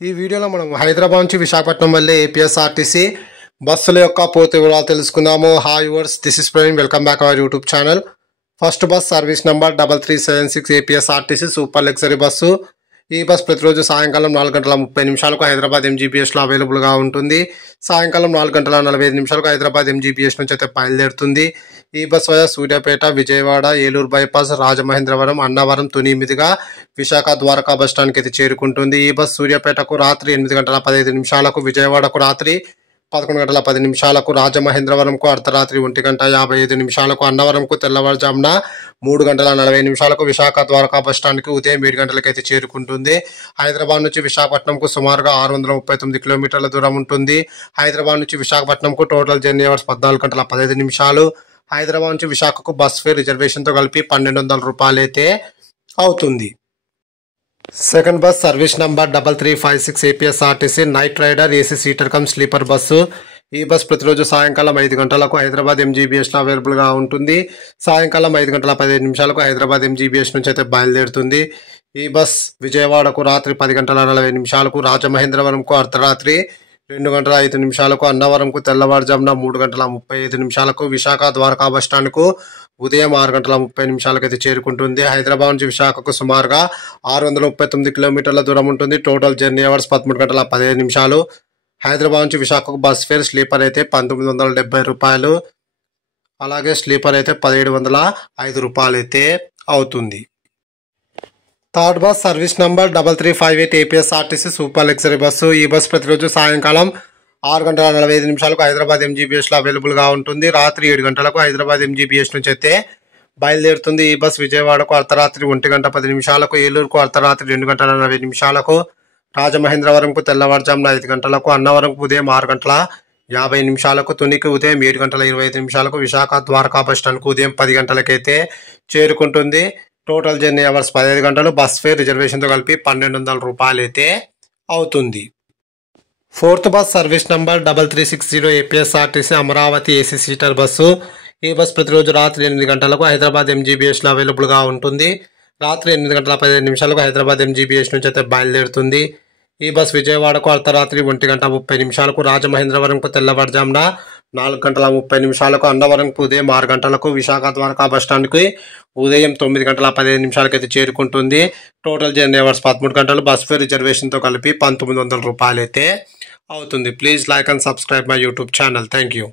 ఈ వీడియోలో మనం హైదరాబాద్ నుంచి విశాఖపట్నం వెళ్ళే ఏపీఎస్ఆర్టీసీ బస్సుల యొక్క పూర్తి వివరాలు తెలుసుకుందాము. Hi viewers, this is Praveen. Welcome back our YouTube channel. First bus service number 3376 APSRTC super luxury bus. ఈ బస్ ప్రతిరోజు సాయంకాలం 4:30 హైదరాబాద్ ఎంజీబీఎస్లో అవైలబుల్గా ఉంటుంది. సాయంకాలం 4:45 హైదరాబాద్ ఎంజీబీఎస్ నుంచి అయితే బయలుదేరుతుంది. ఈ bus via Suryapet, Vijayawada, Eluru bypass, Rajamahendravaram, Annavaram, Tuni మీదుగా విశాఖ ద్వారకా బస్ స్టాండ్కి అయితే చేరుకుంటుంది. ఈ బస్ సూర్యాపేటకు రాత్రి 8:15, విజయవాడకు రాత్రి 11:10, రాజమహేంద్రవరంకు అర్ధరాత్రి 1:55, అన్నవరంకు తెల్లవారుజామున 3:40, విశాఖ ద్వారకా బస్ స్టాండ్కి ఉదయం 7 గంటలకైతే చేరుకుంటుంది. హైదరాబాద్ నుంచి విశాఖపట్నంకు సుమారుగా 639 కిలోమీటర్ల దూరం ఉంటుంది. హైదరాబాద్ నుంచి విశాఖపట్నంకు టోటల్ జర్నీ అవర్స్ 14:15. హైదరాబాద్ నుంచి విశాఖకు బస్ ఫేర్ రిజర్వేషన్తో కలిపి 1200 రూపాయలు అయితే అవుతుంది. Second bus service number 3356 APSRTC night rider AC seater cum sleeper bus. ఈ బస్ ప్రతిరోజు సాయంకాలం 5 గంటలకు హైదరాబాద్ ఎంజీబీఎస్లో అవైలబుల్గా ఉంటుంది. సాయంకాలం 5:15 హైదరాబాద్ ఎంజీబీఎస్ నుంచి అయితే బయలుదేరుతుంది. ఈ బస్ విజయవాడకు రాత్రి 10:40, రాజమహేంద్రవరంకు అర్ధరాత్రి 2:05, అన్నవరంకు తెల్లవారుజామున 3:35, విశాఖ ద్వారకా బస్ స్టాండ్కు ఉదయం 6:30 అయితే చేరుకుంటుంది. హైదరాబాద్ నుంచి విశాఖకు సుమారుగా 639 కిలోమీటర్ల దూరం ఉంటుంది. Total journey hours 13:15. హైదరాబాద్ నుంచి విశాఖకు బస్ ఫేర్ స్లీపర్ అయితే 1970 రూపాయలు, అలాగే స్లీపర్ అయితే 1705 రూపాయలు అయితే అవుతుంది. Third bus service number 3358 APSRTC super luxury bus. ఈ బస్ ప్రతిరోజు సాయంకాలం 6:45 హైదరాబాద్ ఎంజీబీఎస్లో అవైలబుల్గా ఉంటుంది. రాత్రి 7 గంటలకు హైదరాబాద్ ఎంజీబీఎస్ నుంచి అయితే బయలుదేరుతుంది. ఈ బస్ విజయవాడకు అర్ధరాత్రి 1:10, ఏలూరుకు అర్ధరాత్రి 2:40, రాజమహేంద్రవరంకు తెల్లవారుజామున 5 గంటలకు, అన్నవరంకు ఉదయం 6:50, తునికి ఉదయం 7:25, విశాఖ ద్వారకా బస్ స్టాండ్కు ఉదయం 10 గంటలకైతే చేరుకుంటుంది. టోటల్ జర్నీ అవర్స్ 15 గంటలు. బస్ ఫేర్ రిజర్వేషన్తో కలిపి 1200 రూపాయలు అయితే అవుతుంది. Fourth bus service number 3360 APSRTC Amaravati AC seater bus. ఈ బస్ ప్రతిరోజు రాత్రి 8 గంటలకు హైదరాబాద్ ఎంజీబీఎస్లో అవైలబుల్గా ఉంటుంది. రాత్రి 8:15 హైదరాబాద్ ఎంజీబీఎస్ నుంచి అయితే బయలుదేరుతుంది. ఈ బస్ విజయవాడకు అర్ధరాత్రి 1:30, రాజమహేంద్రవరంకు తెల్లవారుజామున 4:30, అన్నవరంకు ఉదయం 6 గంటలకు, విశాఖ ద్వారకా బస్ స్టాండ్కి ఉదయం 9:15 అయితే చేరుకుంటుంది. టోటల్ జర్నీ అవర్స్ 13 గంటలు. బస్ ఫేర్ రిజర్వేషన్తో కలిపి 1900 రూపాయలు అయితే అవుతుంది. Please like and subscribe my YouTube channel. Thank you.